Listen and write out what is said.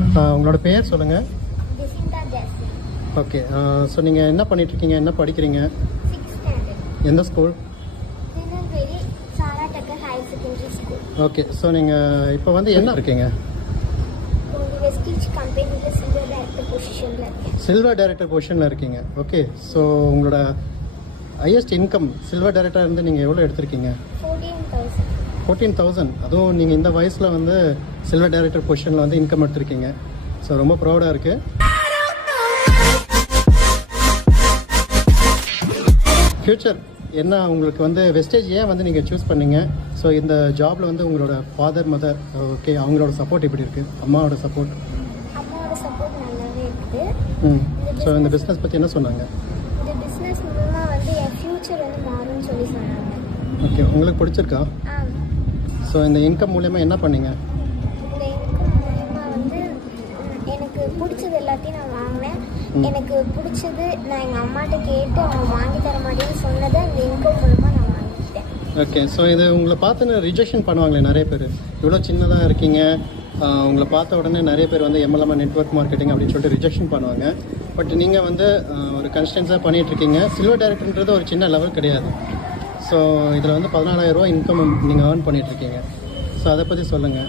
உங்களோட பேர் சொல்லுங்கள். ஜெசிந்தா ஜாஸ்தி. ஓகே. ஸோ நீங்கள் என்ன பண்ணிகிட்ருக்கீங்க, என்ன படிக்கிறீங்க, 6th ஸ்டாண்டர்ட். எந்த school? Tirunelveli Sarah Tucker higher secondary school. Okay. So நீங்கள் இப்போ வந்து என்ன இருக்கீங்க? ஒரு வெஸ்டீஜ் கம்பெனியில் சில்வர் டைரக்டர் பொசிஷனில் இருக்கேன். சில்வர் டைரக்டர் பொசிஷனில் இருக்கீங்க. ஓகே. ஸோ உங்களோட ஹையஸ்ட் இன்கம் சில்வர் டைரக்டராக இருந்து நீங்கள் எவ்வளோ எடுத்திருக்கீங்க? 14,000. 14,000. அதுவும் நீங்கள் இந்த வயசில் வந்து சில்வர் டைரக்டர் பொசிஷனில் வந்து இன்கம் எடுத்திருக்கீங்க. ஸோ ரொம்ப ப்ரௌடாக இருக்குது. ஃப்யூச்சர் என்ன உங்களுக்கு வந்து வெஸ்டேஜ் ஏன் வந்து நீங்கள் சூஸ் பண்ணீங்க? ஸோ இந்த ஜாபில் வந்து உங்களோட ஃபாதர் மதர் ஓகே அவங்களோட சப்போர்ட் எப்படி இருக்குது? அம்மாவோட சப்போர்ட்? அம்மாவோட சப்போர்ட் நல்லாவே இருக்குது. ஸோ இந்த பிஸ்னஸ் பற்றி என்ன சொன்னாங்க? இந்த பிஸ்னஸ் மூலமாக வந்து என் ஃப்யூச்சர் வந்து மாறும்னு சொல்லி சொன்னாங்க. ஓகே. உங்களுக்கு பிடிச்சிருக்கா? ஸோ இந்த இன்கம் மூலயமா என்ன பண்ணீங்க? இந்த இன்கம் மூலமாக வந்து எனக்கு பிடிச்சது எல்லாத்தையும் நான் வாங்கினேன். எனக்கு பிடிச்சது நான் எங்கள் அம்மாட்ட கேட்டு அவங்க வாங்கி தர மாட்டேன்னு சொன்னதை அந்த இன்கம் மூலமாக நான் வாங்கிக்கிட்டேன். ஓகே. ஸோ இது உங்களை பார்த்து ரிஜெக்ஷன் பண்ணுவாங்களே நிறைய பேர், இவ்வளோ சின்னதாக இருக்கீங்க, உங்களை பார்த்த உடனே நிறைய பேர் வந்து எம்எல்எம் நெட்வொர்க் மார்க்கெட்டிங் அப்படின்னு சொல்லிட்டு ரிஜெக்ஷன் பண்ணுவாங்க. பட் நீங்கள் வந்து ஒரு கன்ஸ்டன்ஸாக பண்ணிகிட்ருக்கீங்க. சில்வர் டைரக்டர்ன்றது ஒரு சின்ன லெவல் கிடையாது. ஸோ இதில் வந்து 14,000 ரூபா இன்கம் நீங்கள் ஏர்ன் பண்ணிகிட்ருக்கீங்க. ஸோ அதை பற்றி சொல்லுங்கள்.